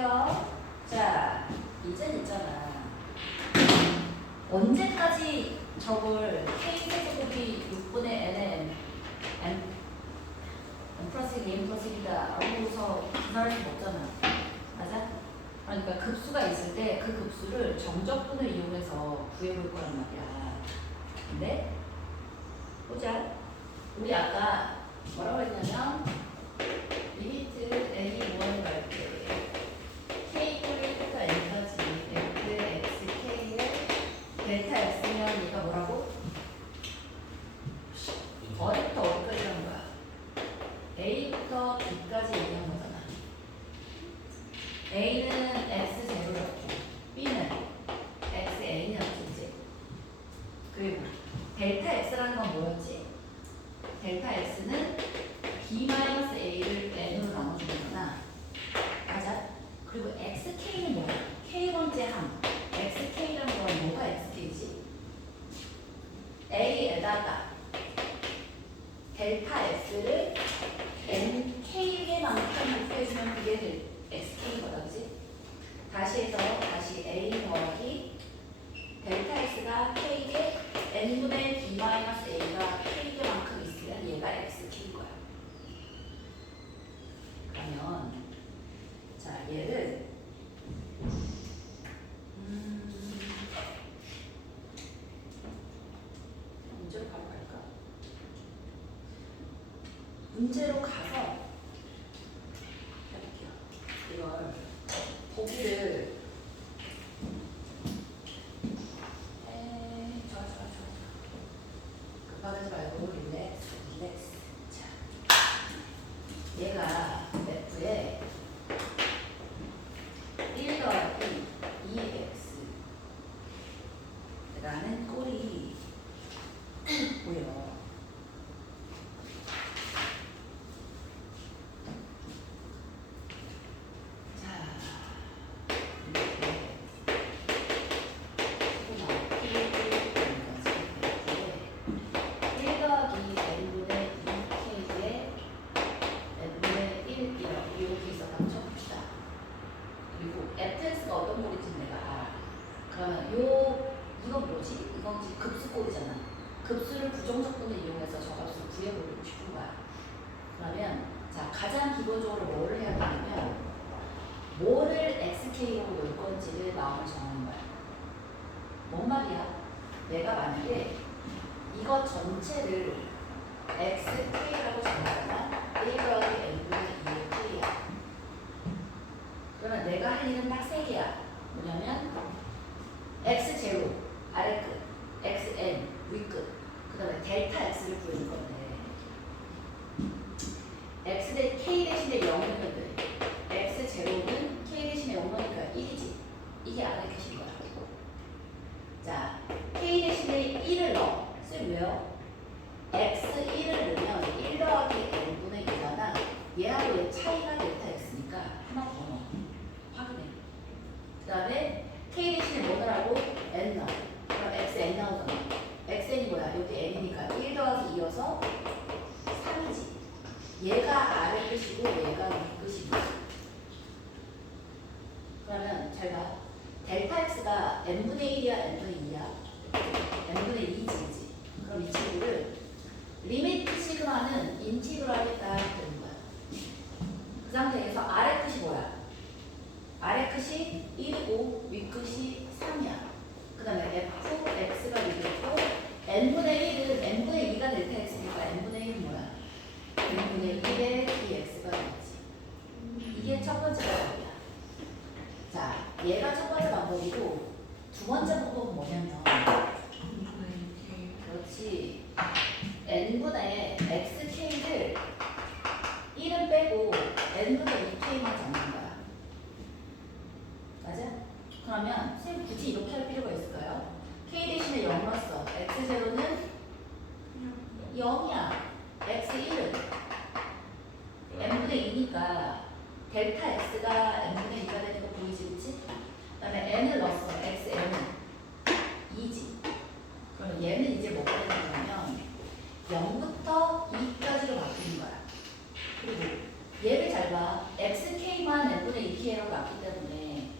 보세요. 자, 이젠 있잖아. 언제까지 저걸 K세제곱이 6분의 N 플러스 1, N 플러스 1이다 하고서 계산할 수 없잖아. 맞아? 그러니까 급수가 있을 때 그 급수를 정적분을 이용해서 구해볼 거란 말이야. 근데 보자. 우리 아까 뭐라고 했냐면 리미트 n이 5를 갈 때 k를 부터 n까지 fxk를 델타 x면 얘가 뭐라고? 어디부터 어디까지 한 거야? a부터 b까지 얘기한 거잖아. a는 x0였고 b는 xn이었지. 이제. 그리고 델타 x라는 건 뭐였지? 델타 x는 b-a를 n으로 나눠주는구나. 맞아? 그리고 xk는 뭐야? k번째 함. xk라는 건 뭐가 xk지? a에다가 델타 x를 nk에만큼 곱해주면 그게 xk거다, 그지? 다시 해서 다시 a 더하기 델타 x가 k에 n분의 b-a가 k에만큼 있으면 얘가 xk인 거야. 그러면 자 얘를 문제로 바로 갈까? 문제로 가서 해볼게요. 이걸 보기를 급하지 말고 릴렉스. 자, 얘가 F에 1 더하기 2x 라는 꼴이 보여. 자, 이렇게 1 더하기 n분의 2k에 n분의 1 이렇게 있어 합쳐봅시다. 그리고 fx가 어떤 꼴인지 내가 알아. 그러면 이건 뭐지? 이건 지금 급수꼴이잖아. 급수를 부정적분을 이용해서 저 값을 구해보고 싶은 거야. 그러면 자 가장 기본적으로 뭐를 해야 되냐면 뭐를 xk로 놓을 건지를 마음을 정하는 거야. 뭔 말이야? 내가 만약에 이것 전체를 xk라고 정하잖아. 1 더하기 n분의 2의 k야. 그러면 내가 할 일은 딱 세 개야. 뭐냐면 x0 아래 끝, xn 위 끝, 그 다음에 델타 x를 구해줄 건데 x 대 k 대신에 0이면 돼. x0는 k 대신에 0이니까 1이지. 이게 아래 끝인 거야. 자, k 대신에 1을 넣어. 쌤 왜요? x1을 넣으면 1 더하기 n분의 2잖아. 얘하고 얘 차이가 델타 x니까 하나 더 넣어. 확인해. 그 다음에 k 대신에 뭐 넣으라고? n 넣어. 그럼 xn 나오잖아. xn이 뭐야? 여기 n이니까 1 더하기 2여서 3이지. 얘가 아래 끝이고 얘가 위 끝이고. 그러면 잘 봐. 델타 x가 n분의 1이야 n분의 2야? n분의 2지. 그럼 이 친구를 리미트 시그마는 인티그로 하겠다 되는 거야. 그 상태에서 아래 끝이 뭐야? 아래 끝이 1이고 위 끝이 3이야. 그 다음에 fx가 되겠고 n분의 1은 n분의 2가 델타 x니까 n분의 1은 뭐야? n분의 1의 dx가 되겠지. 이게 첫 번째 방법이야. 자, 얘가 첫 번째 방법이고 두 번째 방법은 뭐냐면 그렇지. n분의 xk를 1은 빼고 n분의 2k만 잡는 거야. 맞아? 그러면 선생님 굳이 이렇게 할 필요가 있을까요? k 대신에 0 넣었어. x0는 0이야. x1은 n분의 2니까 델타 x가 n분의 2가 되는 거 보이지, 그치? 그 다음에 n을 넣었어. xn은 2지. 그럼 얘는 이제 뭐가 되는 거냐면 0부터 2까지로 바뀌는 거야. 그리고 얘를 잘 봐. xk만 n분의 n분의 2k라고 나왔기 때문에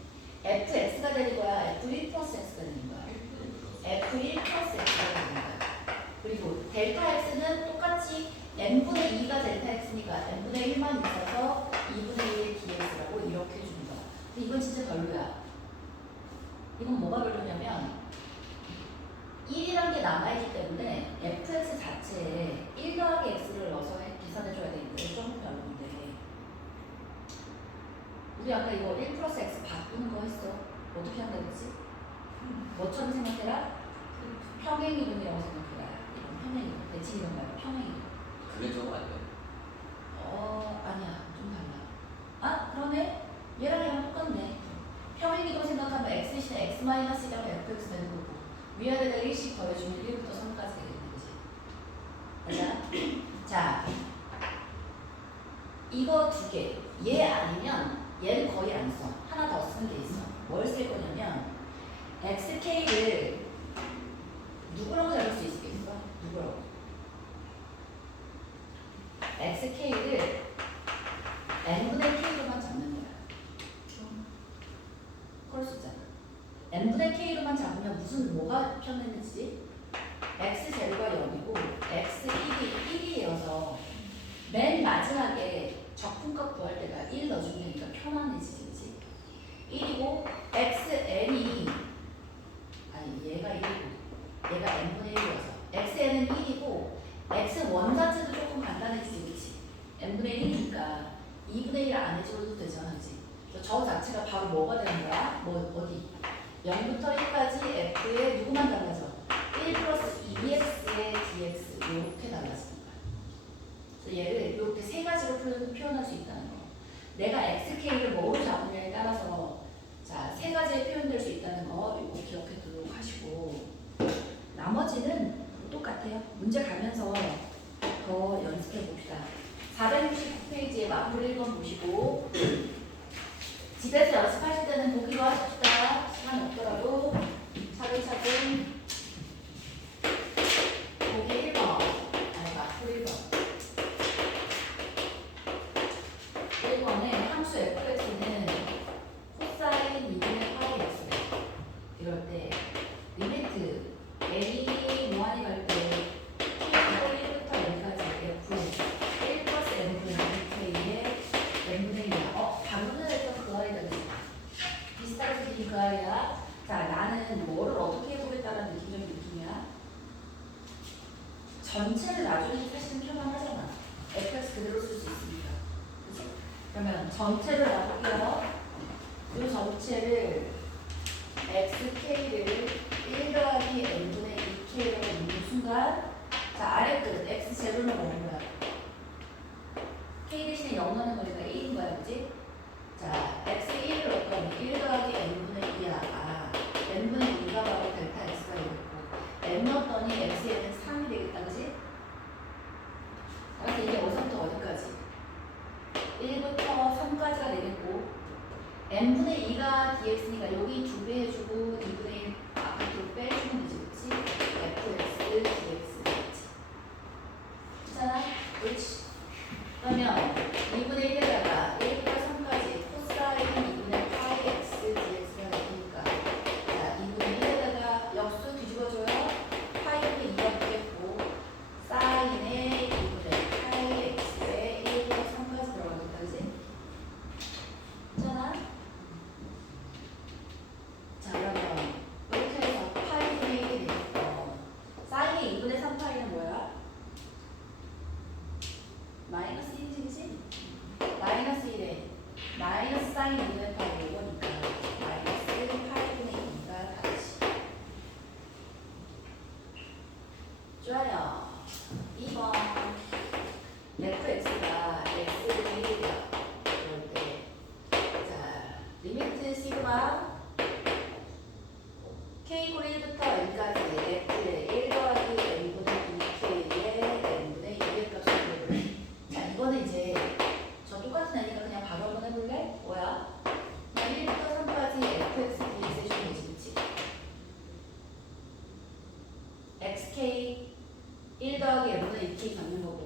fx가 되는 거야? f1 플러스 x가 되는 거야? f1 플러스 x가 되는 거야. 그리고 델타 x는 똑같이 n분의 2가 델타 x니까 n분의 1만 있어서 2분의 1 dx라고 이렇게 해주는 거야. 근데 이건 진짜 별로야. 이건 뭐가 별로냐면 1이란 게 남아있기 때문에 fx 자체에 1 더하기 x를 넣어서 계산해줘야 되는데 좀 별로인데 우리 아까 이거 1 플러스 x 바꾸는 거 했어. 어떻게 한다 그랬지? 뭐처럼 생각해라? 평행이동이라고 생각해라. 이건 평행이동. 대칭이동 말고 평행이동. 그게 좀 안 돼. 아니야. 좀 달라. 아, 그러네? 얘랑 얘랑 똑같네. 평행이동 생각하면 x 대신 x 마이너스 1하고 fx 되는 거고 위아래다 1씩 더해주면 1부터 3까지 되겠네. 그치? 맞아? 자, 이거 두 개. 얘 아니면 얘는 거의 안 써. 하나 더 쓰는 게 있어. 뭘 쓸 거냐면 xk를 누구라고 잡을 수 있겠어? 누구라고? xk를 n분의 k로만 잡는 거야. 그럴 수 있잖아. n분의 k로만 잡으면 무슨 뭐가 편했는지 x제로가 0이고 x 1이어서 맨 마지막에 적분값 구할 때가 1 넣어주면 되니까 편안해지지, 그치? 1이고 xn이 아니 얘가 1이고 얘가 n분의 1이어서 xn은 1이고 x 원 자체도 조금 간단해지지, 그치? n분의 1이니까 2분의 1 안 해줘도 되잖아, 그치? 저 자체가 바로 뭐가 되는 거야? 어디? 0부터 1까지 f에 누구만 달라져? 1 플러스 2x의 dx 이렇게 달라지는 거야. 그래서 얘를 이렇게 세 가지로 표현할 수 있다는 거. 내가 xk를 뭐로 잡느냐에 따라서 자, 세 가지에 표현될 수 있다는 거 이거 기억해 두도록 하시고 나머지는 똑같아요. 문제 가면서 더 연습해 봅시다. 469페이지에 마무리 1번 보시고 집에서 연습하실 때는 보기로 하십시다. 시간 없더라도 차근차근 보기 1번 아니 마플 1번 1번에 함수 fx는 코사인 2분의 파이 x 이럴 때 리미트 n이 무한히 갈 때 k가 1부터 n까지 f는 1 플러스 n분의 k의 n분의 1이야. 방금 했던 그 아이다. 비슷하게 생긴 그 아이야. 자, 나는 뭐를 어떻게 해보겠다는 느낌적인 느낌이야. 전체를 나중에 사실은 표현하잖아. fx 그대로 쓸 수 있으니까. 그치? 그러면 전체를 놔볼게요. 이 전체를 xk를 1 더하기 n분의 2k라고 있는 순간 자, 아래 끝 x제로는 뭐는 거야? k 대신에 0 넣는 거니까 1인 거야, 그치? 자, x1을 넣었더니 1 더하기 n분의 2야. n분의 2가 바로 델타 x가 되겠고 n 넣었더니 x에는 3이 되겠다, 그치? 그래서 이게 어디서부터 어디까지? 1부터 3까지가 되겠고 n분의 2가 dx니까 여기 2배 해주고 2분의 1 앞으로 빼주면 되지, 그치? fx, dx 되겠지. 그렇잖아? 그렇지. 그러면 2분의 1에다가 1부터 3까지 코사인 2분의 파이 x dx가 되니까 자, 2분의 1에다가 역수 뒤집어줘요. 파이분의 2가 되겠고 사인의 2분의 파이 x에 1부터 3까지 들어가겠다, 그치? 괜찮아? 자, 그러면 이렇게 해서 파이분의 1이 되겠고 사인의 2분의 3 파이는 뭐야? 마이너스 1이지, 그치? 마이너스 1에 마이너스 사인 2분의 파이 이거니까 마이너스 8분의 2가 같이. 좋아요. 2번 fx가 x를 1이야. 그럴 때 자, 리미트 시그마 k골 1부터 n까지 f의 1 더하기 n분의 2k의 n분의 2의 값을 구해볼래. 자, 이거는 이제 저 똑같은 애니까 그냥 바로 한번 해볼래? 뭐야? 1부터 3까지 fx dx 해주면 되지, 그치? xk 1 더하기 n분의 2k 잡는 거고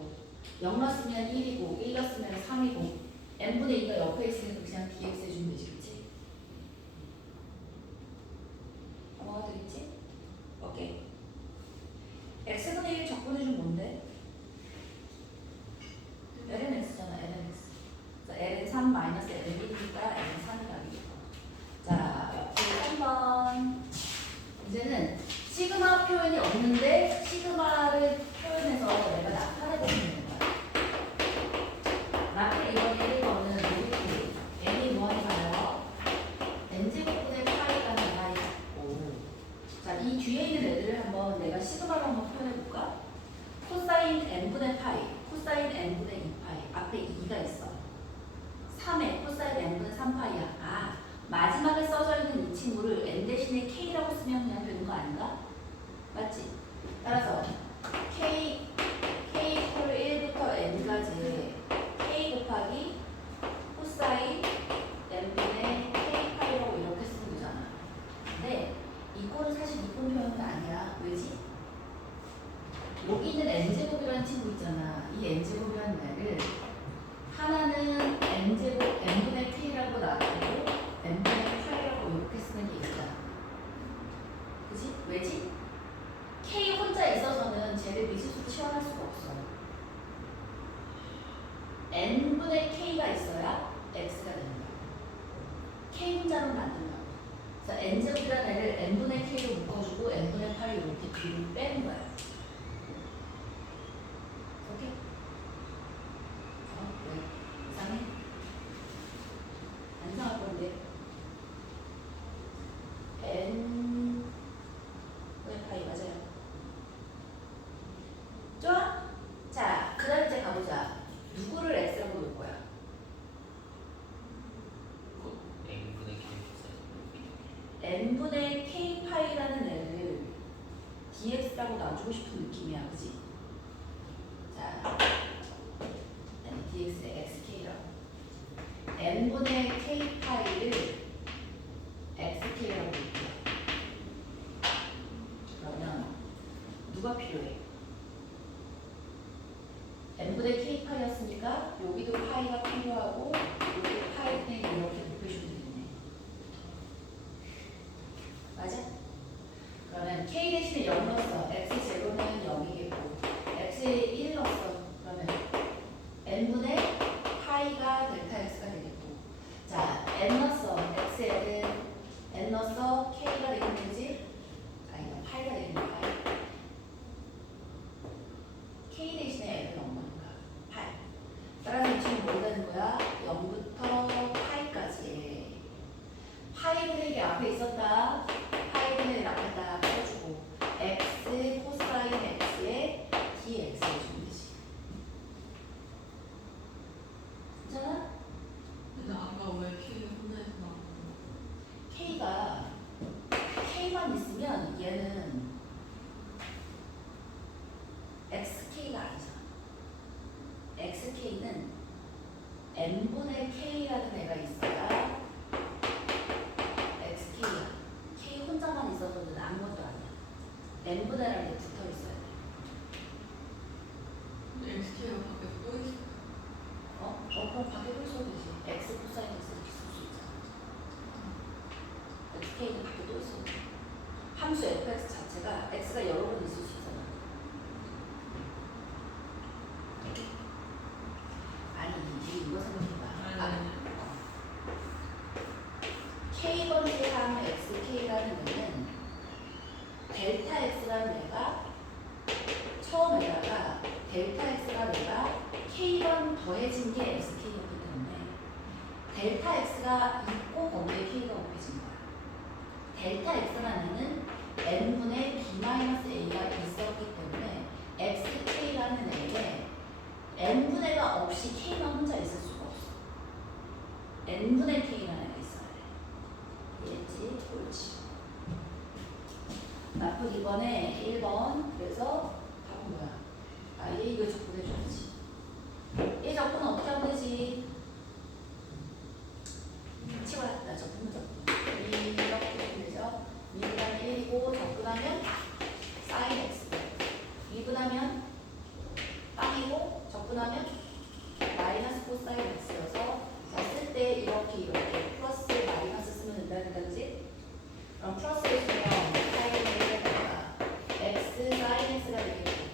0 넣었으면 1이고 1 넣었으면 3이고 n분의 2가 옆에 있으니까 그냥 dx 해주면 3파이야. 아, 마지막에 써져 있는 이 친구를 n 대신에 k라고 쓰면 그냥 되는 거 아닌가? 맞지? 따라서 k 이퀄 1부터 n까지 k 곱하기 코사인 n분의 k 파이라고 이렇게 쓰는 거잖아. 근데 이거는 사실 이권 표현은 아니야. 왜지? 여기 있는 n제곱이라는 친구 있잖아. 이 n제곱이라는 애를 하나는 n제곱 n분의 k라고 놔두고 n분의 파이라고 이렇게 쓰는 게 있잖아. 그지? 왜지? k 혼자 있어서는 쟤를 미지수로 채워할 수가 없어. n분의 k가 있어야 x가 되는 거야. k 혼자로 만든다고. 그래서 n제곱이라는 애를 n분의 k로 묶어주고 n분의 파이 이렇게 뒤로 빼는 거야. 오케이? 왜? 이상해? 안 이상할 건데. n분의 파이 맞아요. 좋아? 자, 그 다음 이제 가보자. 누구를 x라고 놓을 거야? n분의 k 파이라는 애를 dx라고 놔주고 싶은 느낌이야, 그지? 자, dx의 xk라고. n분의 k 파이를 xk라고 볼게요. 그러면 누가 필요해? n분의 k 파이였으니까 여기도 파이가 필요하고 여기도 파이는 이렇게 곱해주면 되겠네. 맞아? 그러면 k 대신에 0 넣었어. x 제곱은 0이겠고 x에 1 넣었어. 그러면 n분의 파이가 델타 x가 되겠고. 자, n 넣었어. x에는 n 넣었어. k가 되겠는지? 아니다, 파이가 되겠네. k 대신에 n을 넣은 거니까 파이. 따라서 이 친구 뭐 되는 거야? 0부터 파이까지. 파이분의 게 앞에 있었다. 파이분의 를 앞에다 써주고 x 코사인 x에 dx 해주면 되지. 괜찮아? 근데 아까 왜 K를 혼자서 나왔는 k가 k만 있으면 얘는 xk가 아니잖아. xk는 n분의 k라는 애가 있어야 xk야. k 혼자만 있어서는 아무것도 아니야. n분의라는 게 붙어 있어야 돼. 근데 XK가 밖에서 또 있어. 그럼 밖에 또 있어도 되지. x 코사인 x 이렇게 쓸 수 있잖아. xk는 밖에 또 있어도 돼. 함수 fx 자체가 x가 여러 번 있을 수 있잖아. 아니, 이거 생각해봐. k번째 항 xk라는 애는 델타 x라는 애가 처음에다가 델타 x라는 애가 k번 더해진 게 xk였기 때문에 델타 x가 있고 거기에 k가 곱해진 거야. 델타 x라는 애는 n분의 b-a가 있었기 때문에 xk라는 애에 n분의가 없이 k만 혼자 있을 수가 없어. n분의 k라는 애가 있어야 돼. 이해했지? 옳지. 나프 2번에 1번. 그래서 답은 뭐야? 아, 얘 이거 적분해줘야지. 얘 적분은 어떻게 하면 되지? 치워야 나 적분은 적분. 이렇게 하면 되죠. 2분하면 1이고 적분하면 sin x. 2분하면 빵이고 적분하면 마이너스 코사인 x여서 쓸 때 이렇게 플러스 마이너스 쓰면 된다는 거지? 그럼 플러스를 쓰면 sin x가 x sin x가 되겠고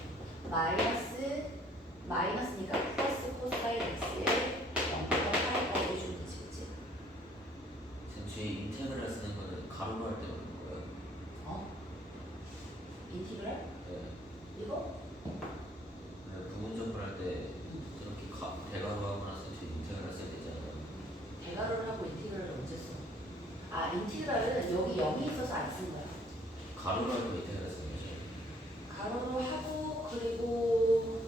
마이너스니까 플러스 코사인 x에 0부터 8까지 해주면 되지, 그치? 전체 인테그랄 쓰는 거는 가로로 할 때 넣는 거예요? 인티그랄? 네. 이거? 부분적분 할 때 이렇게 대가로 하고 나서 이제 인테그랄 써야 되잖아요. 대괄호를 하고 인티그랄을 언제 써? 아, 인티그랄은 여기 0이 있어서 안 쓴 거야. 가로로 할 때 인테그랄 쓰는 거죠. 가로로 하고 그리고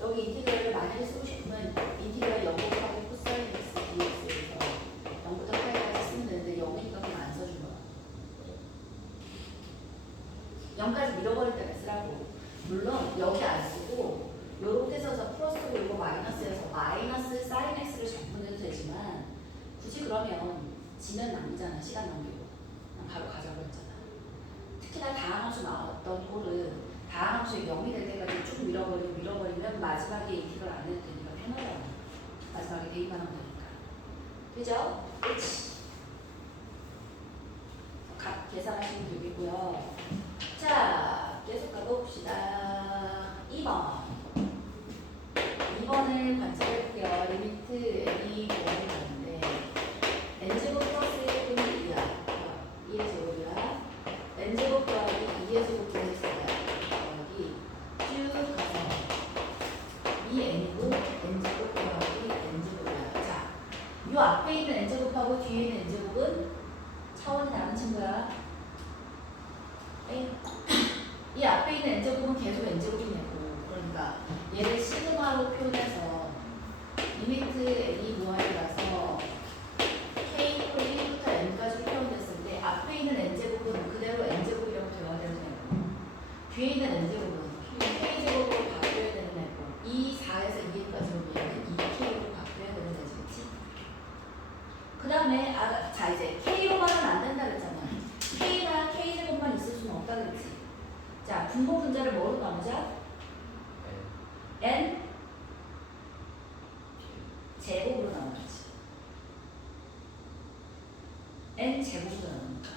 여기 인티그랄을 만약에 쓰고 싶으면 인티그랄 0 곱하기 코사인 x dx에서 0 그러면 지면 낭비잖아. 시간 낭비고. 그냥 바로 가자고 했잖아. 특히나 다항함수 나왔던 꼴은 다항함수의 0이 될 때까지 쭉 밀어버리면 마지막에 인티그럴 안 해도 되니까 편하잖아. 마지막에 대입만 하면 되니까. 그죠? 그렇지. 각 계산하시면 되겠고요. 자, 계속 가봅시다. 2번. 2번을 관찰해볼게요. 리미트 n이 5를 가는데 n제곱 플러스 1분의 2야. 2의 제곱이야. n제곱 더하기 2의 제곱 되겠어요. 더하기 쭉 가서 이 n이고 n제곱 더하기 n제곱이야. 자, 요 앞에 있는 n제곱하고 뒤에 있는 n제곱은 차원이 다른 친구야. 이 앞에 있는 n제곱은 계속 n제곱이냐고. 그러니까 얘를 시그마로 표현해서 리미트 n이 무한이라서 k 이퀄 1부터 n까지 표현됐을 때 앞에 있는 n제곱은 그대로 n제곱이라고 되어야 되는 애고 뒤에 있는 n제곱은 k제곱으로 바뀌어야 되는 애고 이 4에서 2까지 오면 2k로 바뀌어야 되는 애지. 그치? 그 다음에 자 이제 k로만은 안 된다 그랬잖아. k나 k제곱만 있을 수는 없다 그랬지. 자, 분모 분자를 뭐로 나누자? n 제곱으로 나눠야지. n 제곱으로 나누는 거야.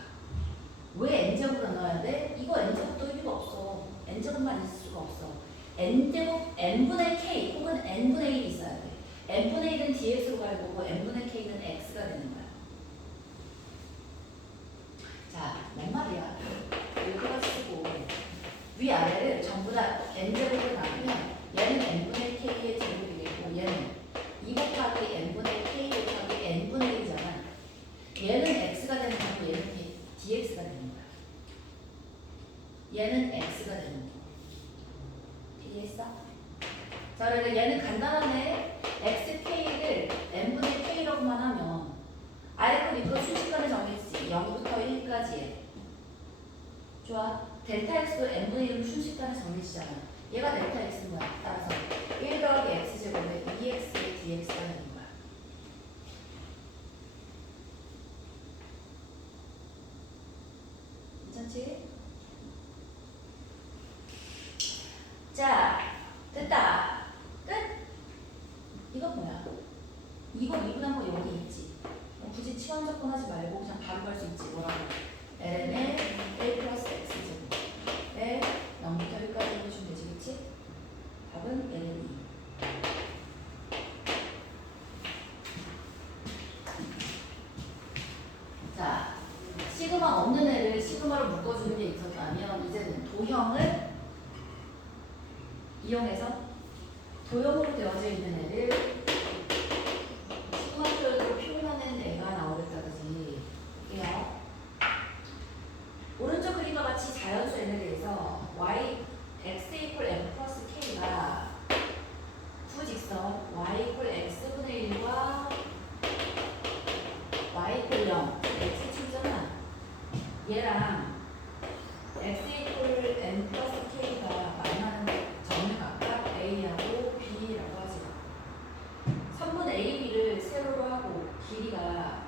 왜 n 제곱으로 나눠야 돼? 이거 n 제곱도 의미가 없어. n 제곱만 있을 수가 없어. n 제곱 n분의 k 혹은 n분의 1이 있어야 돼. n분의 1은 dx로 갈 거고 n분의 k는 x가 되는 거야. 자, 뭔 말이야? 이거가 쓰고 위아래를 전부 다 n제곱으로 나누면 얘는 n분의 k의 제곱이 되고 얘는 2 곱하기 n분의 k 곱하기 n분의 1이잖아. 얘는 x가 되는 거고 얘는 dx가 되는 거야. 얘는 x가 되는 거. 이해했어? 자, 그러니까 얘는 간단하네. xk를 n분의 k라고만 하면 아래 거 밑거 순식간에 정했지. 0부터 1까지. 좋아. 델타 x도 n분의 1은 순식간에 정해지잖아. 얘가 델타 x인 거야. 따라서 1 더하기 x제곱에 2x dx가 되는 거야. 괜찮지? 자, 됐다. 끝! 이건 뭐야? 이거 2분한 거 여기 있지. 굳이 치환 접근하지 말고 그냥 바로 갈 수 있지. 뭐라고? ln의 1 플러스 x제곱에 0부터 1까지 해주면 되지. 그치? 답은 ln 2. 자, 시그마 없는 애를 시그마로 묶어주는 게 있었다면 이제는 도형을 이용해서 도형으로 되어져 있는 애를 시그마 표현으로 표현하는 애가 나오겠다. 그지? 볼게요. 오른쪽 그림과 같이 자연수 n에 대해서 y x 이퀄 m 플러스 k가 부직선 y 이퀄 x분의 1과 y 이퀄 0 x 축잖아. 얘랑 x 이퀄 n 플러스 k가 만나는 점을 각각 a하고 b라고 하지. 선분 a, b를 세로로 하고 길이가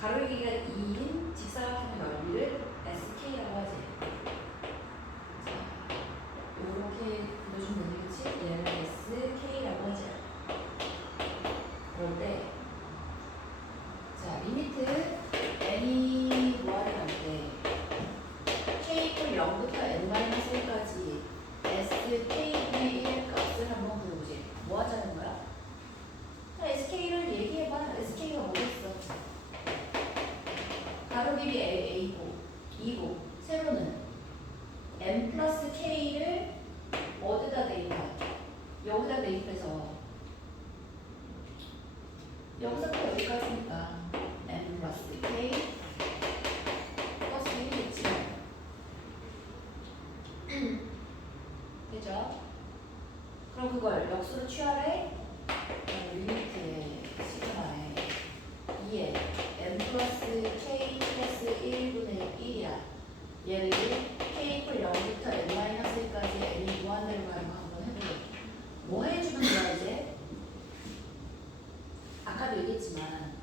가로의 길이가 2인 직사각형의 넓이를 sk라고 하지. 자, 이렇게 그려주면 되겠지? 얘를 sk라고 하지. 그럴 때, 자, 리미트 n이 무한이 갈 때, k 이퀄 0부터 n-1까지 sk분의 1의 값을 한번 구해보지. 뭐 하자는 거야? sk를 얘기해봐. sk가 뭐겠어? 가로 길이 a고 2고 세로는 n 플러스 k를 어디다 대입해? 여기다 대입해서 여기서부터 여기까지니까 n 플러스 k 플러스 1이겠지. 되죠? 그럼 그걸 역수로 취하래? 리미트의 시그마에 2에 n 플러스 k 플러스 1분의 1이야. 얘를 k 이퀄 0부터 n-1까지 n이 무한대로 가는 거 한번 해보게. 뭐 해주는 거야 이제? 아까도 얘기했지. 있지만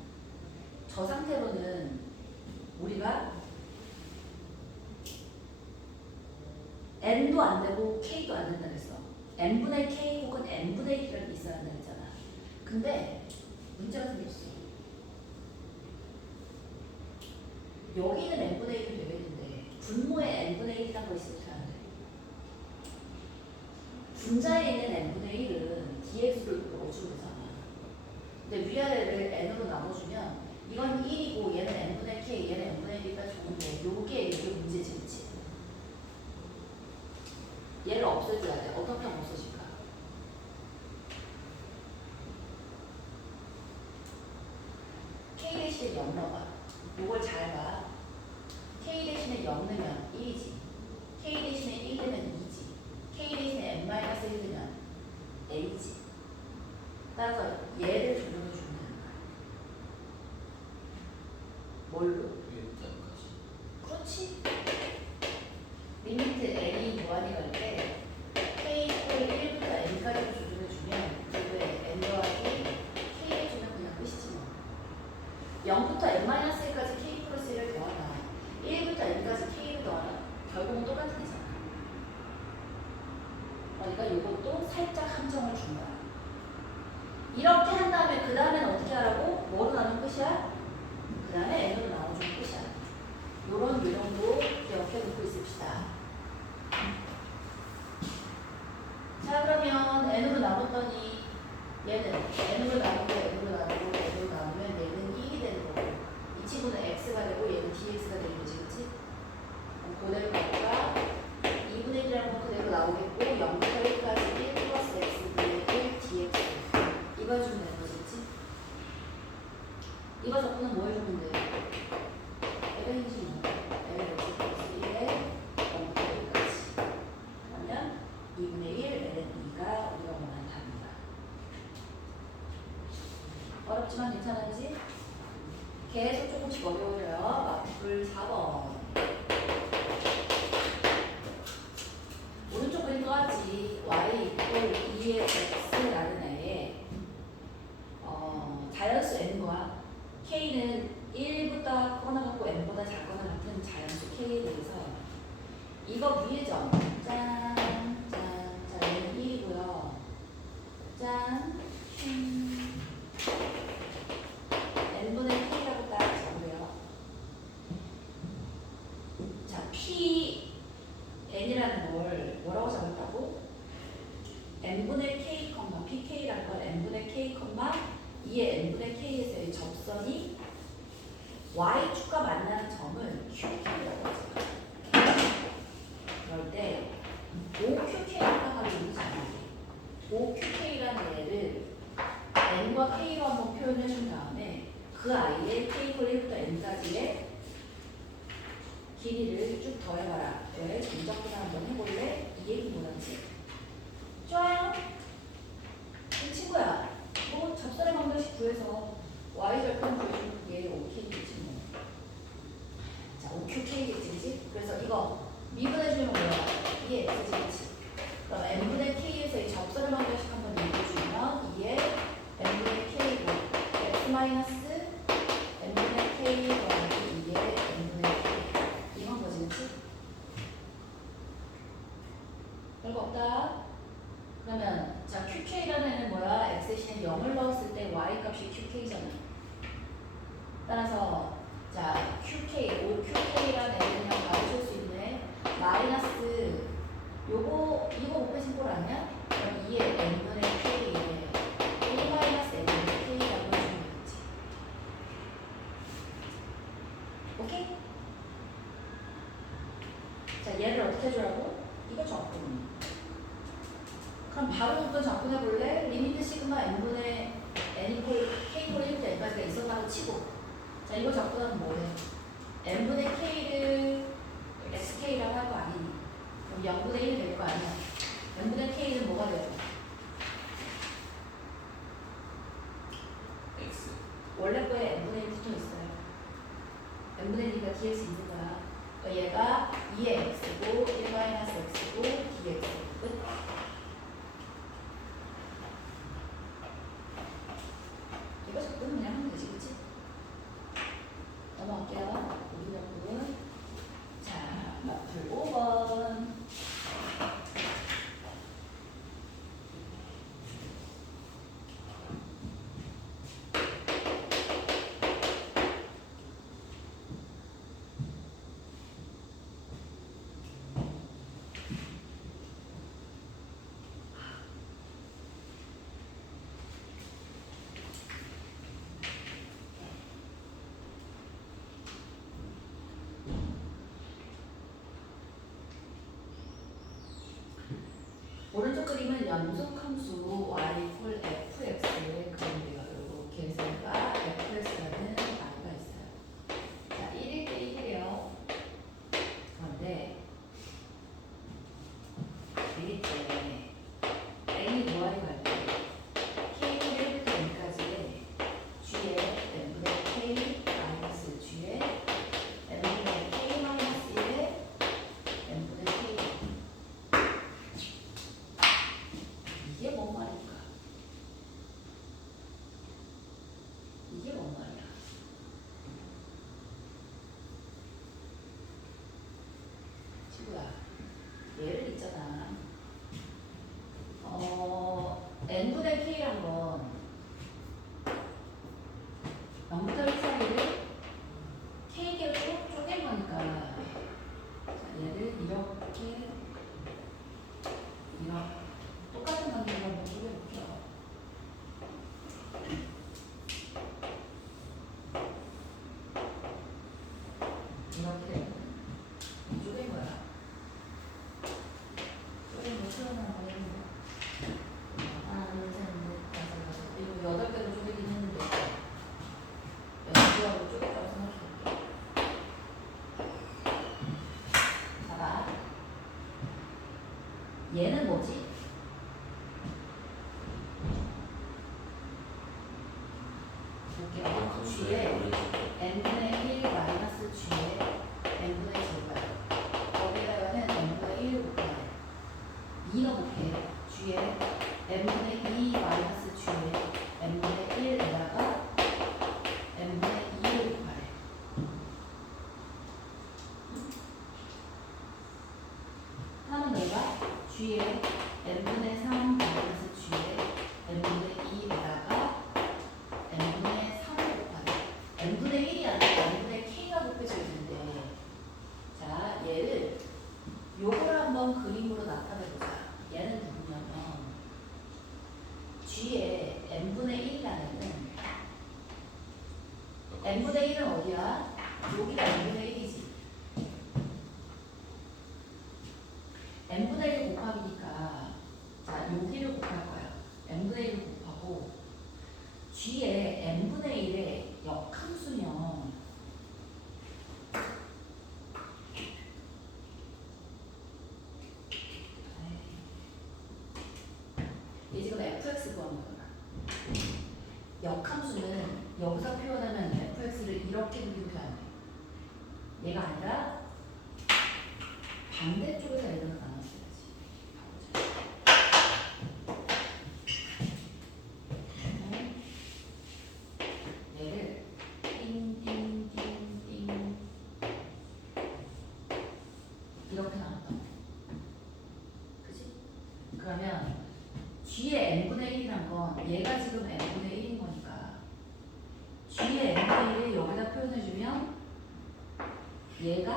저 상태로는 우리가 n도 안 되고 k도 안 된다 그랬어. n분의 k 혹은 n분의 1이라는 게 있어야 한다 그랬잖아. 근데 문제가 생겼어. 여기는 n분의 1이 되겠는데 분모에 n분의 1이라는 거 있으면 어떻게 하는데? 분자에 있는 n분의 1은 dx를 넣어주면 되잖아. 근데 위아래를 n으로 나눠주면 이건 1이고 얘는 n분의 k, 얘는 n분의 1이니까 좋은데 이게 문제지, 그치? 얘를 없애줘야 돼. 어떻게 하면 없어질까? k 대신에 0 넣어봐. 이걸 잘 봐. k 대신에 0 넣으면 1이지. k 대신에 1 넣으면 2지. k 대신에 n-1 넣으면 a지. 따라서 얘를 조정해 주면 되는 거야. 뭘로? 그렇지. 리미트 n이 무한이 갈 때 k 이퀄 1부터 n까지 조정해 주면 왜 n 더하기 k 해주면 그냥 끝이지 뭐. 0부터 n-1까지 k 플러스 1을 더하나 1부터 n까지 k를 더하나 결국은 똑같은 애잖아. 그러니까 이것도 살짝 함정을 준 거야. 이렇게 한 다음에 그 다음에는 어떻게 하라고? 뭐로 나누면 끝이야? 그 다음에 n으로 나눠주면 끝이야. 요런 요령도 기억해 놓고 있읍시다. 자 그러면 n으로 나눴더니 얘는 n으로 나누고 n으로 나누고 n으로 나누면 얘는 1이 되는 거고 이 친구는 x가 되고 얘는 dx가 되는 거지, 그치? 그럼 그대로 갖다가 2분의 1이라는 건 그대로 나오겠고 0부터 1까지 1 플러스 x분의 1 dx 이거 해주면 되는 거지, 그치? 이거 적분은 뭐 해주면 돼? ln지 뭐 lx 플러스 1에 0부터 1까지 그러면 2분의 1 ln이가 우리가 원하는 답입니다. 어렵지만 괜찮은지? 계속 조금씩 어려워요. 마플 4번. 오른쪽 그림 똑같지. y 이퀄 2의 x라는 애에 자연수 n과 k는 1보다 커나 같고 n보다 작거나 같은 자연수 k에 대해서 이거 위에 점 짠, 짠, 자 얘는 1이고요. 짠, n분의 k라고 딱 적고요. 자, p n이라는 걸 뭐라고 적었다고? n분의 k, pk라는 걸 n분의 k, 2의 n분의 k에서의 접선이 y축과 만나는 점을 qk라고 하죠. 그럴 때 OQK를 생각하기 힘들잖아. OQK라는 얘를 n과 k로 한번 표현해 준 다음에 그 아이의 k가 1부터 n까지의 길이를 쭉 더해봐라. 왜? 점적분을 한번 해볼래? 이 얘기 뭐라지? 좋아요. 이 친구야. 뭐 접선의 방정식 구해서 y절편 구해주면 그게 OK겠지 뭐. 자, OQK겠지, 그치? 그래서 이거 미분해주면 뭐야? 이게 x지, 그치? 그럼 n분의 k에서 이 접선의 방정식 한번 얘기해주면 이게 n분의 k고 x 마이너스 n분의 k 더하기 이게 n분의 k 이건 거지, 그치? 별거 없다. 그러면 자 qk라는 애는 뭐야? x 대신에 0을 넣었을 때 y 값이 qk잖아. 따라서 자 qk, OQK라는 애를 그냥 받으실 수 있네. 마이너스 요거 이거 곱해진 꼴 아니야? 그럼 2의 n분의 k에 1 마이너스 n분의 k라고 해주면 되지. 오케이? 자 얘를 어떻게 해주라고? 이거 적분. 그럼 바로 한번 접근해 볼래? 리미트 시그마 n분의 n 이퀄 k 이퀄 1부터 n까지가 있어가지고 치고 자 이거 접근하면 뭐해? n분의 k를 sk라고 할 거 아니니 그럼 0분의 1이 될 거 아니야. n분의 k는 뭐가 돼요? x 원래 거에 n분의 1 붙어 있어요. n분의 1이니까 dx 있는 거야. 그러니까 얘가 2의 x고 1 마이너스 x고 dx 끝. 이거 접근 그냥 하면 돼. 되지, 그치? 넘어갈게요. 우리 부분. 자, 마플 5번. 오른쪽 그림은 연속함수 y equal fx의 그림이에요. 그리고 계산가 fx라는 y가 있어요. 자, 1일 때 1이에요. 그런데 1일 때 n이 뭐하리 갈 때 k를 1부터 n까지의 g의 n분의 k 마이너스 g의 n분의 k 마이너스 1의 n분의 k 이게 뭔 말일까? 이게 뭔 말이야? 친구야, 얘를 있잖아. n분의 k란 건 0부터 1 사이를 k개로 쪼갠 거니까 자, 얘를 이렇게 똑같은 관계로 한번 쪼개볼게요. 이렇게 쪼갠 거야. 쪼갠 거 표현 한번 해보자. 하나, 둘, 셋, 넷, 다섯, 여섯, 일곱, 8개로 쪼개긴 했는데 6개하고 쪼갰다고 생각해볼게. 봐봐. 얘는 뭐지? 볼게요. g의 n분의 1 마이너스 g의 n분의 제곱이야. 거기다가는 n분의 1을 곱해. 2 넣어볼게. g의 n분의 2 마이너스 g의 n분의 1에다가 n분의 2를 곱하래. 하나는 너가 g의 n분의 3 마이너스 g의 n분의 2에다가 n분의 3을 곱하래. n분의 1이 아니라 n분의 k가 곱해질 텐데, 자, 얘를 요걸 한번 그림으로 나타내보자. 얘는 누구냐면 g의 n분의 1이라는 n분의 1은 어디야? 여기가 n분의 1이지. n분의 1 곱하기니까 자, 여기를 곱할 거야. n분의 1을 곱하고 g의 n분의 1의 역함수면 얘 지금 fx 구하는 거야. 역함수는 여기서 표현하면 fx를 이렇게 그리고 표현해. 얘가 아니라 반대쪽에서 얘를 나눴어야지. 얘를 띵띵띵띵 이렇게 나눴다고. 그치? 그러면 g의 n분의 1이란 건 얘가 지금 n분의 1인 거니까 g의 n분의 1을 여기다 표현해주면 얘가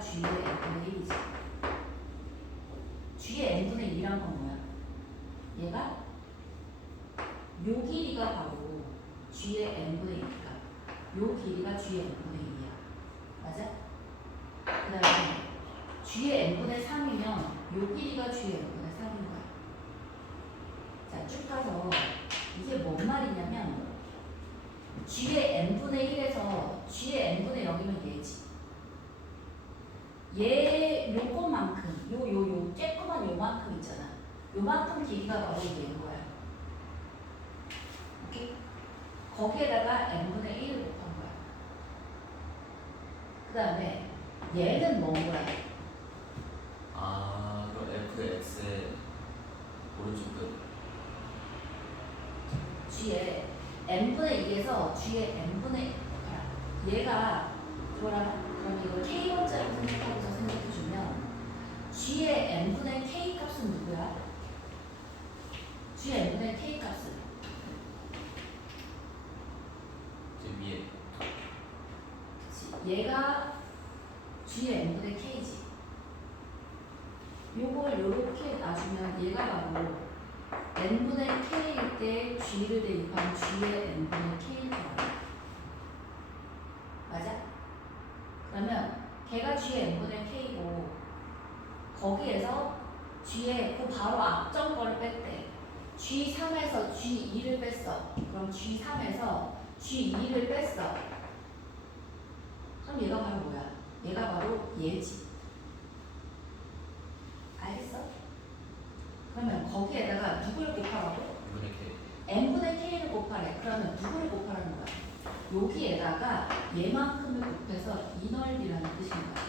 g의 n분의 1이지. g의 n분의 1이란 건 뭐야? 얘가 요 길이가 바로 g의 n분의 1이니까 요 길이가 g의 n분의 1이야. 맞아? 그 다음에 g의 n분의 3이면 요 길이가 g의 n분의 3인 거야. 자, 쭉 가서 이게 뭔 말이냐면 g의 n분의 1에서 g의 n분의 0이면 얘지. 얘 요것만큼 요 쬐끄만 요만큼 있잖아. 요만큼 길이가 바로 얘인 거야. 오케이? 거기에다가 n분의 1을 곱한 거야. 그 다음에 얘는 뭔 거야? 아, 그럼 fx의 오른쪽 끝. g의 n분의 2에서 g의 n분의 얘가 뭐라 그럼 이걸 k 번째라고 생각하고서 생각해주면 g의 n분의 k 값은 누구야? g의 n분의 k 값은 저 위에 그치? 얘가 g의 n분의 k지. 요걸 요렇게 놔주면 얘가 바로 n분의 k일 때 g를 대입한 g의 n분의 k일 거야. 맞아? 그러면 걔가 g의 n분의 k고 거기에서 g의 그 바로 앞전 거를 뺐대. g3에서 g2를 뺐어. 그럼 g3에서 g2를 뺐어. 그럼 얘가 바로 뭐야? 얘가 바로 얘지. 알겠어? 그러면 거기에다가 누구를 곱하라고? 이분의 K n분의 k를 곱하래. 그러면 누구를 곱하라는 거야? 여기에다가 얘만큼을 곱해서 이 넓이라는 뜻인 거야.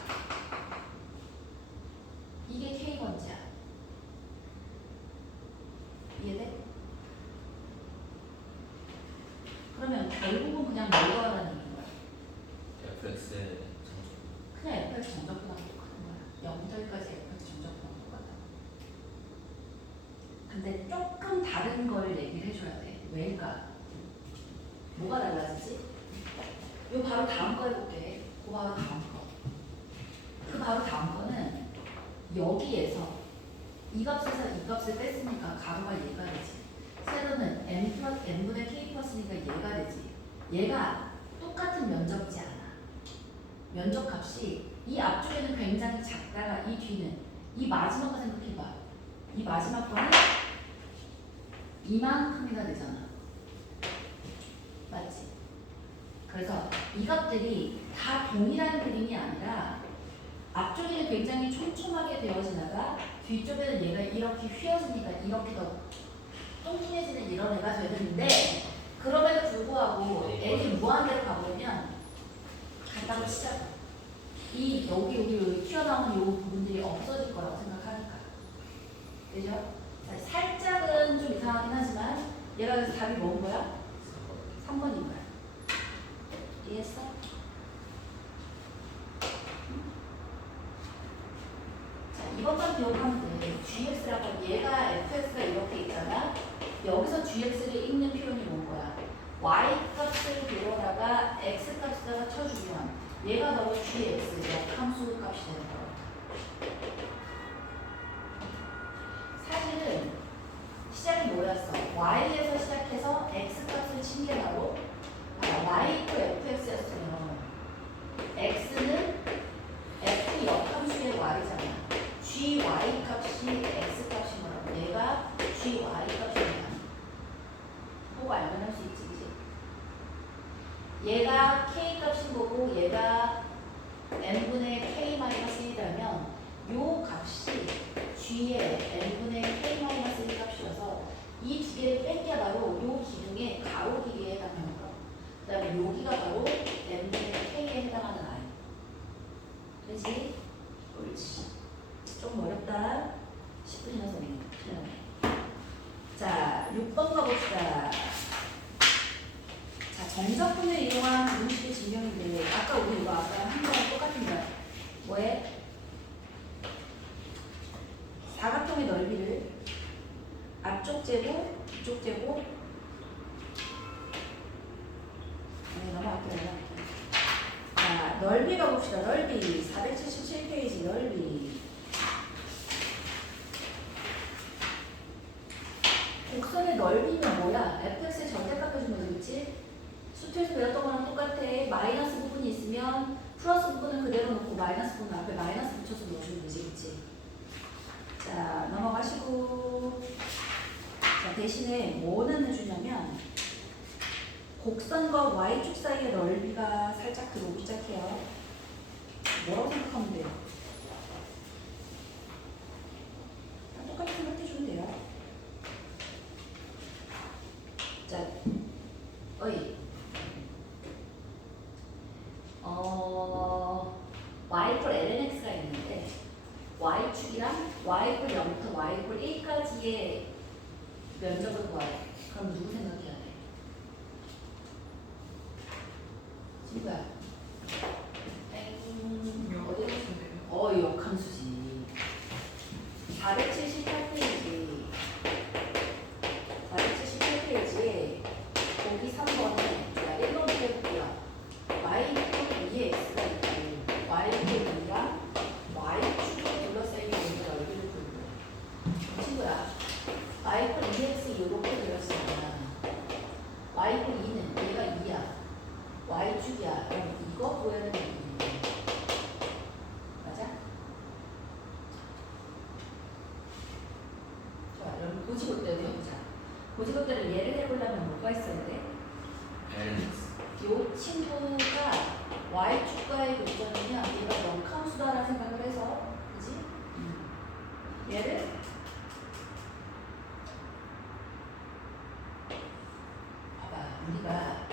이게 k번째야. 이해돼? 그러면 결국은 그냥 뭘 더하라는 얘기인 거야. fx의 정수 그냥 fx 정적보다 똑같은 거야. 0부터 1까지 fx 정적보다 똑같아. 근데 조금 다른 걸 얘기를 해줘야 돼. 왜일까? 뭐가 달라지지? 요 바로 다음 거 해볼게. 그 바로 다음 거. 그 바로 다음 거는 여기에서 이 값에서 이 값을 뺐으니까 가로가 얘가 되지. 세로는 n분의 k 플러스니까 얘가 되지. 얘가 똑같은 면적이지 않아. 면적 값이 이 앞쪽에는 굉장히 작다가 이 뒤는 이 마지막 거 생각해봐. 이 마지막 거는 이만큼이나 되잖아. 맞지? 그래서 이 값들이 다 동일한 그림이 아니라 앞쪽에는 굉장히 촘촘하게 되어지다가 뒤쪽에는 얘가 이렇게 휘어지니까 이렇게 더 뚱뚱해지는 이런 애가 되는데 그럼에도 불구하고 n이 무한대로 가보면 간다고 치자. 이 여기 튀어나오는 요 부분들이 없어질 거라고 생각하니까. 그죠? 살짝은 좀 이상하긴 하지만 얘가 그래서 답이 뭔 거야? 3번인 거야. 이해했어? 자, 이것만 기억하면 돼. gx라고 얘가 fx가 이렇게 있잖아. 여기서 gx를 읽는 표현이 뭔 거야? y 값을 들어다가 x 값에다가 쳐주면 얘가 바로 gx 역함수 값이 되는 거야. 사실은 시작이 뭐였어? y에서 시작해서 x 값을 친 게 바로 y 또 fx였으면 x는 f 역함수의 y잖아. gy 값이 x 값인 거라고. 얘가 gy 값이야. 보고 알면 할 수 있지, 그치? 얘가 k 값인 거고 얘가 n분의 k-1이라면 요 값이 g의 n분의 k-1 값이어서 이 두 개를 뺀 게 바로 요 기둥의 가로 길이에 해당하는 거. 그 다음에 여기가 바로 n분의 k에 해당하는 i. 그렇지? 옳지. 좀 어렵다. 10분 지나서 틀렸네. 자, 6번 가봅시다. 자, 정적분을 이용한 공식의 증명인데 아까 우리 이거 아까 한 거랑 똑같은 거야. 뭐해? 사각형의 넓이를 앞쪽 제곱, 뒤쪽 제곱 넘어갈게요. 자, 넓이 가봅시다. 넓이 477페이지 넓이 곡선의 넓이면 뭐야? fx의 절대값 해주면 되겠지? 수트에서 배웠던 거랑 똑같아. 마이너스 부분이 있으면 플러스 부분은 그대로 놓고 마이너스 부분 앞에 마이너스 붙여서 넣어주면 되지, 그치? 자, 넘어가시고. 자, 대신에 뭐는 해주냐면 곡선과 y축 사이의 넓이가 살짝 들어오기 시작해요. 뭐라고 생각하면 돼요? 똑같이 생각해주면 돼요. 자, y 이퀄 lnx가 있는데 y축이랑 y 이퀄 0부터 y 이퀄 1까지의 면적을 구하래. 그럼 누구 생각해야 돼? 얘를 해보려면 뭐가 있어야 돼? LNX. 요 친구가 y축과의 교점이면 얘가 역함수다라는 생각을 해서 그지? 얘를 봐봐. 우리가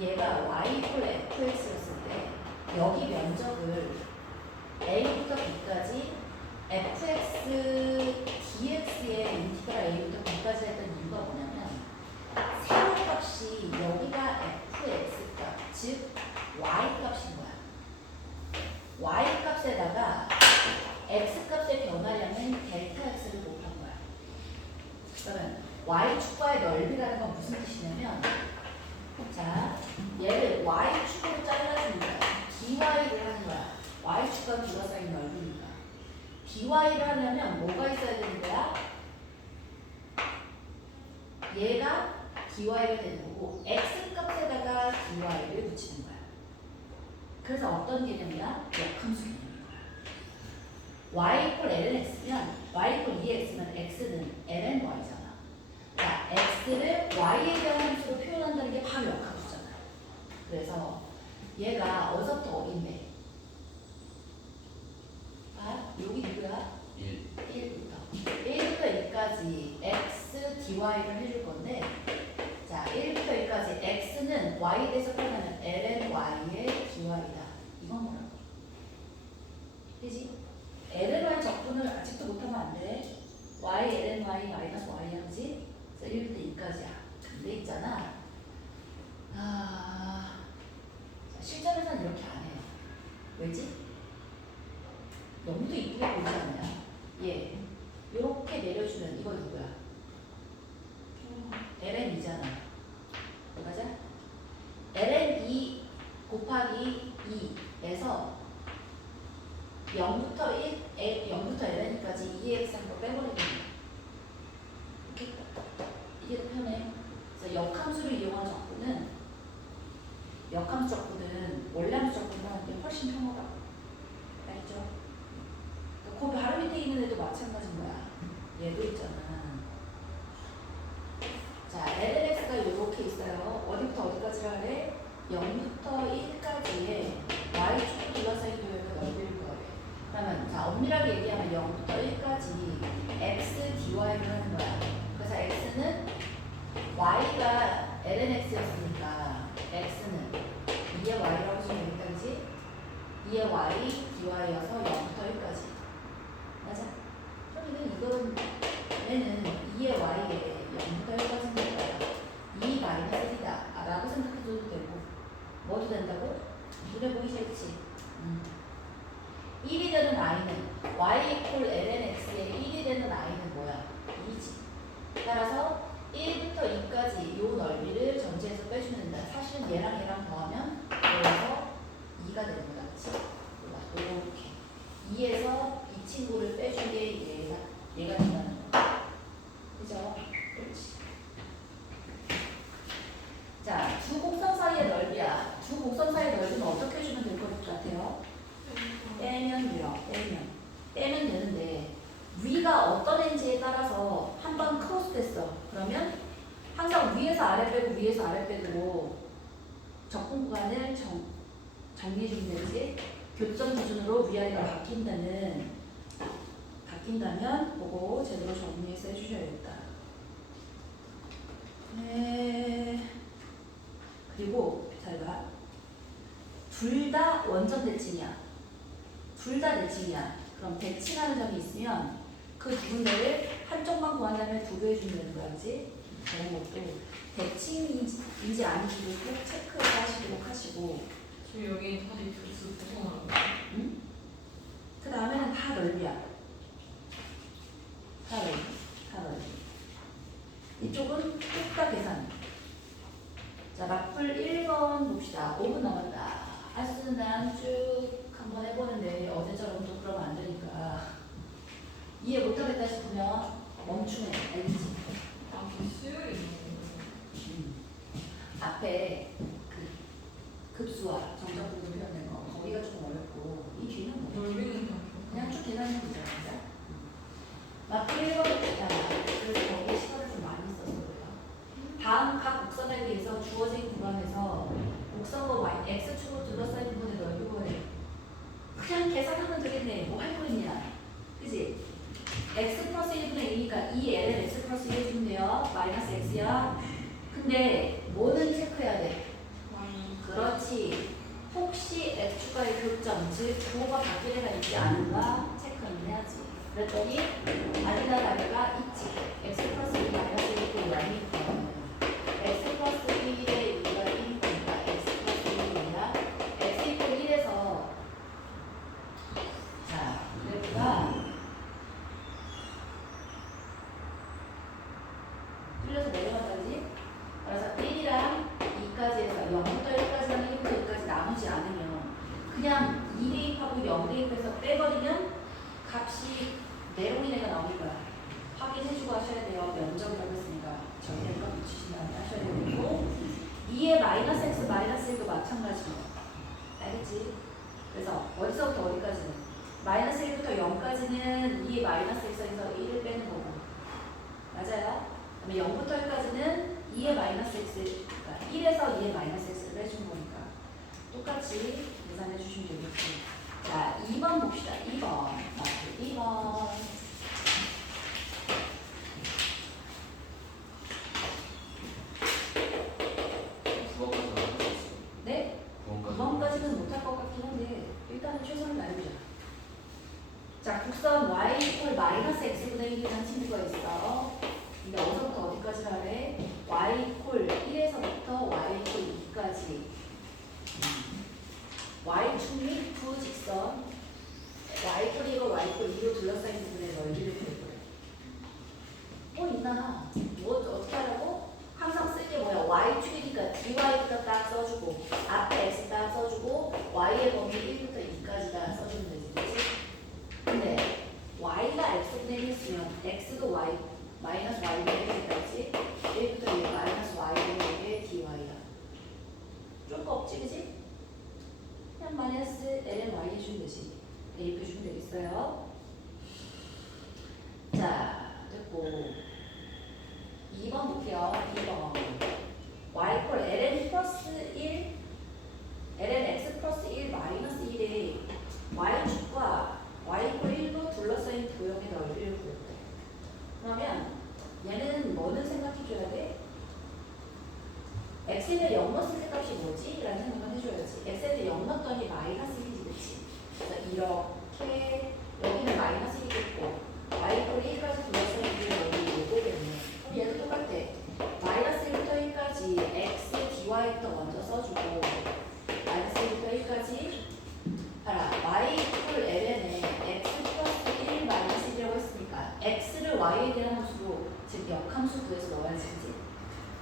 얘가 y 이퀄 fx였을 때 여기 면적을 a부터 b까지 fx dx의 인티그랄 a부터 b까지 했던 이유가 뭐냐면 세로값이 여기가 fx 값, 즉 y 값인 거야. y 값에다가 x 값의 변화량은 델타 x를 곱한 거야. 그러면 y 축과의 넓이라는 건 무슨 뜻이냐면, 자, 얘를 y 축으로 잘라주는 거야. dy를 하는 거야. y 축과 b가 쌓인 넓이니까. dy를 하려면 뭐가 있어야 되는 거야? 얘가 dy가 되는 거고 x 값에다가 dy를 붙이는 거야. 그래서 어떤 개념이야? 역함수 개념인 거야. y 이퀄 lnx면 y 이퀄 2x면 x는 lny잖아. 자, x를 y에 대한 함수로 표현한다는 게 바로 역함수잖아. 그래서 얘가 어디서부터 어딘데? 아, 여기 누구야? 1부터 2까지 x dy를 해줄 건데, 자, 1부터 2까지 x는 y에 대해서 표현하는 lny의 dy다. 이건 뭐라고? 그지? lny 적분을 아직도 못하면 안 돼. y lny 마이너스 y 하지? 그래서 1부터 2까지야. 근데 있잖아. 실전에서는 이렇게 안 해요. 왜지? 너무도 이쁘게 보이지 않냐? 예. 요렇게 내려주면 이거 누구야? ln이잖아. 맞아? ln2 곱하기 2에서 0부터 ln까지 2x 한거 빼버리면 이게 더 편해. 그래서 역함수를 이용한 적분은 역함수 적분은 원래함수 적분보다 훨씬 편하다. 알죠? 그 바로 밑에 있는 애도 마찬가지인 거야. 얘도 있잖아. 자, lnx가 이렇게 있어요. 어디부터 어디까지라 그래? 0부터 1까지의 y축 둘러싸인 도형의 넓이를 구하래. 그러면 자, 엄밀하게 얘기하면 0부터 1까지 x dy를 하는 거야. 그래서 x는 y가 lnx였으니까 x는 2의 y라고 쓰면 되겠다, 그지? 2의 y dy여서 0부터 1까지. 맞아? 그럼 얘는 2의 y에 0부터 1까지니까 2 마이너스 1이다 라고 생각해줘도 되고, 뭐도 된다고? 눈에 보이지, 그치? 1이 되는 i는 y 이퀄 lnx의 1이 되는 i는 뭐야? 2지. 따라서 1부터 2까지 요 넓이를 전체에서 빼주면 된다. 사실은 얘랑 얘랑 더하면 그래서 2가 되는 거다, 그치? 이렇게 2에서 이 친구를 빼준 게 얘가 된다는 거. 그죠? 그렇지. 자, 두 곡선 사이의 넓이야. 두 곡선 사이의 넓이는 어떻게 해주면 될 것 같아요? 빼면 돼요. 빼면 되는데 위가 어떤 엔지에 따라서 한 번 크로스 됐어. 그러면 항상 위에서 아래 빼고 위에서 아래 빼고 적분 구간을 정리해 주면 되지. 교점 기준으로 위아래가 바뀐다면 그거 제대로 정리해서 해주셔야겠다. 네. 그리고 잘 봐. 둘 다 원점 대칭이야. 둘 다 대칭이야. 그럼 대칭하는 점이 있으면 그 두 군데를 한쪽만 구한다면 두 배 해주면 되는 거야, 그지? 그런 것도 대칭인지 아닌지도 꼭 체크하시도록 하시고. 지금 여기 다시 교수 구성하는 거. 응? 그 다음에는 다 넓이야. 다 넓이. 이쪽은 뚝 다 계산. 자, 막풀 1번 봅시다. 5분 남았다. 할 수 있는 한 쭉 한번 해보는데 어제처럼 또 그러면 안 되니까 이해 못하겠다 싶으면 멈추면 알겠지? 수요일에 있는 거. 앞에 그 급수와 정적분으로 표현된 거 거기가 좀 어렵고 이 뒤는 뭐 넓이는 다 그냥 쭉 계산해 보자. 막풀 1번 봅시다. 그래서 거기에 시간을 좀 많이 써서 그래요. 다음 각 곡선에 대해서 주어진 구간에서 곡선과 y, x축으로 둘러싸인 부분의 넓이 구하래. 그냥 계산하면 되겠네. 뭐 할 거 있냐. 그지? x 플러스 1분의 2니까 이 l을 x 플러스 1 해주면 돼요. 마이너스 x야. 근데 뭐는 체크해야 돼? 그렇지. 혹시 x축과의 교점, 즉 부호가 바뀔 애가 있지 않은가 체크는 해야지. 그랬더니 아니다 다르가 있지. x 플러스 2 마이너스 1이 0이니까 x 플러스 1의 2가 1인 거니까 x 플러스 1이야. x 이퀄 1에서 자 그래프가 뚫려서 내려간다지. 그래서 1이랑 2까지 해서 0부터 1까지랑 1부터 2까지 나누지 않으면 그냥 2 대입하고 0 대입해서 빼버리면 값이 내로운 애가 나오는 거야. 확인해주고 하셔야 돼요. 면적이라고 했으니까 절대값 붙이신 다음에 하셔야 되고 2의 마이너스 x 마이너스 1도 마찬가지로 알겠지? 그래서 어디서부터 어디까지는 마이너스 1부터 0까지는 2의 마이너스 x에서 1을 빼는 거고 맞아요? 그다음에 0부터 1까지는 2의 마이너스 x 그러니까 1에서 2의 마이너스 x를 빼준 거니까 똑같이 계산해 주시면 되겠지. 자, 2번 봅시다. 2번. 마트 2번. 네? 9번까지는 못할 것 같긴 한데 일단은 최선을 다해보자. 자, 국선 y 이퀄 마이너스 x분의 1이라는 친구가 있어. 근데 어디서부터 어디까지 하래? y 이퀄 1에서부터 y 이퀄 2까지. y축 및 부직선 y꼴이고 y꼴 2로 둘러싸인 부분의 넓이를 구할 거예요. 뭐 있나? 뭐 어떻게 하라고? 항상 쓸 게 뭐야? y축이니까 dy부터 딱 써주고 앞에 x 딱 써주고 y의 범위 1부터 2까지 다 써주면 되지. 그치? 근데 y가 x분의 1이었으면 x도 y 마이너스 y분의 1까지 1부터 2 마이너스 y분의 1의 dy야. 쫄 거 없지 그치? 그냥 마이너스 ln y 해주면 되지. 대입해주면 되겠어요. 자, 됐고 2번 볼게요. 2번 y 콜 ln 플러스 1 ln x 플러스 1 마이너스 1의 y축과 y 콜 1로 둘러싸인 도형의 넓이를 구했대. 그러면 얘는 뭐는 생각해줘야 돼? x에다 0 넣었을 때 값이 뭐지? 라는 생각을 해줘야지. x에다 0 넣었더니 마이너스 1이지, 그치? 그래서 이렇게 여기는 마이너스 1이겠고 y꼴 1까지 둘러싸인 여기 요거겠네. 그럼 얘도 똑같아. 마이너스 1부터 1까지 x dy부터 먼저 써주고 마이너스 1부터 1까지 봐라. y꼴 ln에 x 플러스 1 마이너스 1이라고 했으니까 x를 y에 대한 함수로 즉 역함수 구해서 넣어야지, 그치?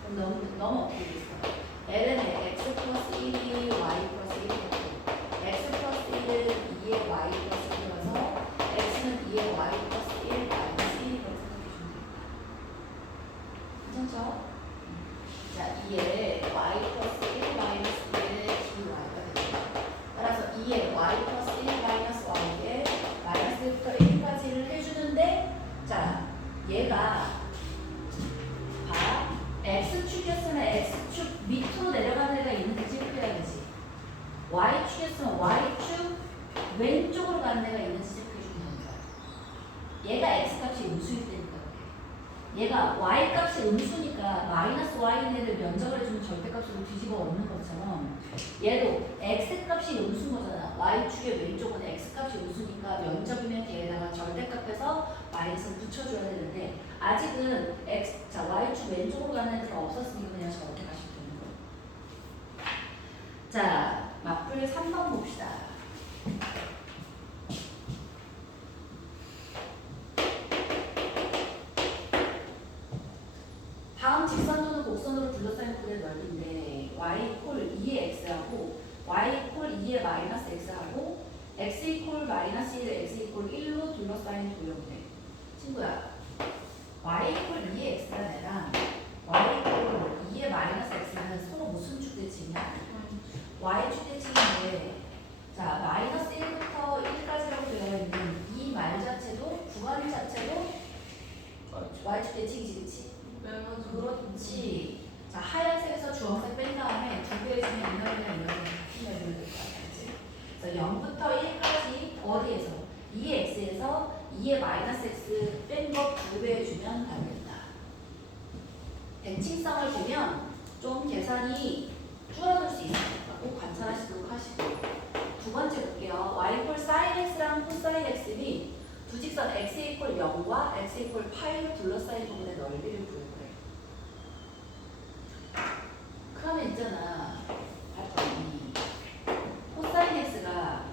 그럼 너무 어떻게 되겠어? ln에 x 플러스 1이 y 플러스 1이고 x 플러스 1은 2의 y 플러스 1이라서 x는 2의 y 플러스 1 마이너스 1이라고 생각해주면 돼요. 괜찮죠? 자, 2의 y 플러스 1 마이너스 1의 dy가 되죠. 따라서 2의 y 플러스 1 마이너스 y에 마이너스 1부터 1까지를 해주는데 자, 얘가 x축이었으면 x축 밑으로 내려가는 애가 있는지 체크해야지. y축이었으면 y축 왼쪽으로 가는 애가 있는지 체크해주면 됩니다. 얘가 x값이 음수일 때니까 그렇게. 얘가 y값이 음수니까 마이너스 y인 애를 면적을 해주면 절대값으로 뒤집어 엎는 것처럼 얘도 x값이 음수인 거잖아. y축의 왼쪽은 x값이 음수니까 면적이면 걔에다가 절대값에서 마이너스를 붙여줘야 되는데 아직은 자, y축 왼쪽으로 가는 애들은 없었으니까 그냥 저렇게 가시면 되는 거예요. 자, 맞불 3번 봅시다. 다음 직선도는 곡선으로 둘러싸인 부분의 넓이인데 y 콜 2의 x하고 y 콜 2의 마이너스 x하고 x 이콜 마이너스 1, x 이콜 1로 둘러싸인 도형이래. 친구야, y 콜 2의 x가 내랑 y 콜 2의 마이너스 x는 서로 무슨 축대칭이야? y 축대칭인데 자, 마이너스 1부터 1까지라고 되어 있는 이 말 자체도 구간 자체도 y 축대칭이지, 그치? 그렇지. 자, 하얀색에서 주황색 뺀 다음에 2배 해주면 이너리나 이너리나 힘내주면 될 것 같아요. 그래서 0부터 1까지 어디에서? 2x에서 2의 마이너스 x 뺀 거 2배 해주면 답입니다. 대칭성을 보면 좀 계산이 줄어들 수 있으니까 꼭 관찰하시도록 하시고 두 번째 볼게요. y 이퀄 sin x랑 코사인 x이 두 직선 x 이퀄 0과 x 이퀄 파이로 둘러싸인 부분의 넓이를 구해보래. 그러면 있잖아. 봤더니 코사인 x가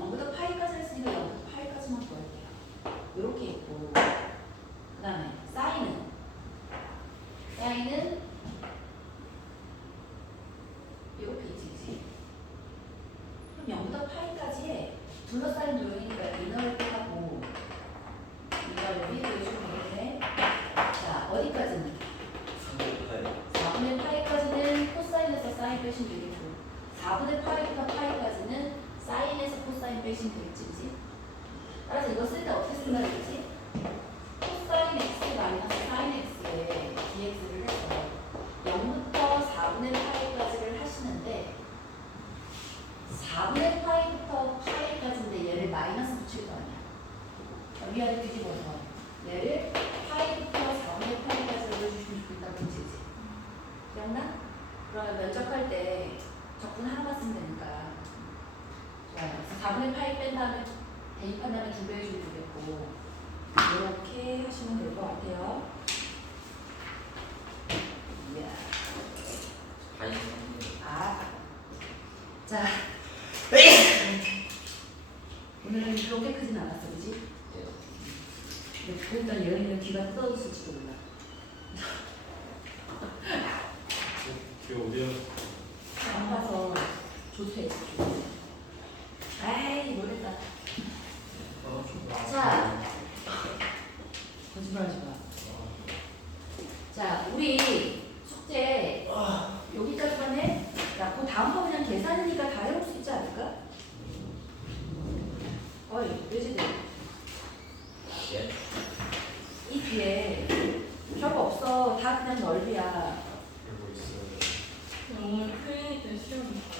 0부터 파이까지 했으니까 0부터 파이까지만 구할게요. 이렇게 있고 그 다음에 사인은 이렇게 있지. 그럼 0부터 파이까지 해. 둘러싸인 도형이니까 이너를 하고 이너를 보여주면 되겠네. 자, 어디까지는? 4분의 파이까지는 코사인에서 사인 빼시면 되겠고 4분의 파이부터 파이까지는 사인에서 코사인 빼시면 되겠지, 그치? 따라서 이거 쓸 때 어떻게 쓴다 그랬지? 코사인 x 마이너스 사인 x에 dx를 해서 0부터 4분의 파이까지를 하시는데 4분의 파이부터 파이까지인데 얘를 마이너스 붙일 거 아니야. 위아래 뒤집어서 얘를 파이부터 4분의 파이까지 올려주시면 좋겠다고 그러지. 기억나? 그러면 면적할 때 적분 하나만 쓰면 되니까. 좋아요. 그래서 4분의 파이 뺀 다음에 대입한 다음에 2배 해주면 되겠고 이렇게 하시면 될 것 같아요. 이야. 아. 자. 오늘은 그렇게 크진 않았어, 그지? 일단 여인은 귀가 뜯어졌을지도 몰라. 귀 어디야? 안 봐서 좋대. 아이, 모르겠다. 자, 거짓말하지 마. 자, 우리 숙제 여기까지만 해. 야, 그 다음 거 그냥 계산이니까 다 해볼 수 있지 않을까? 어이, 왜지들? 예? 이 뒤에 별거 없어. 다 그냥 넓이야. 알고 있어요. 오늘 클리닉 때 시험 봐요.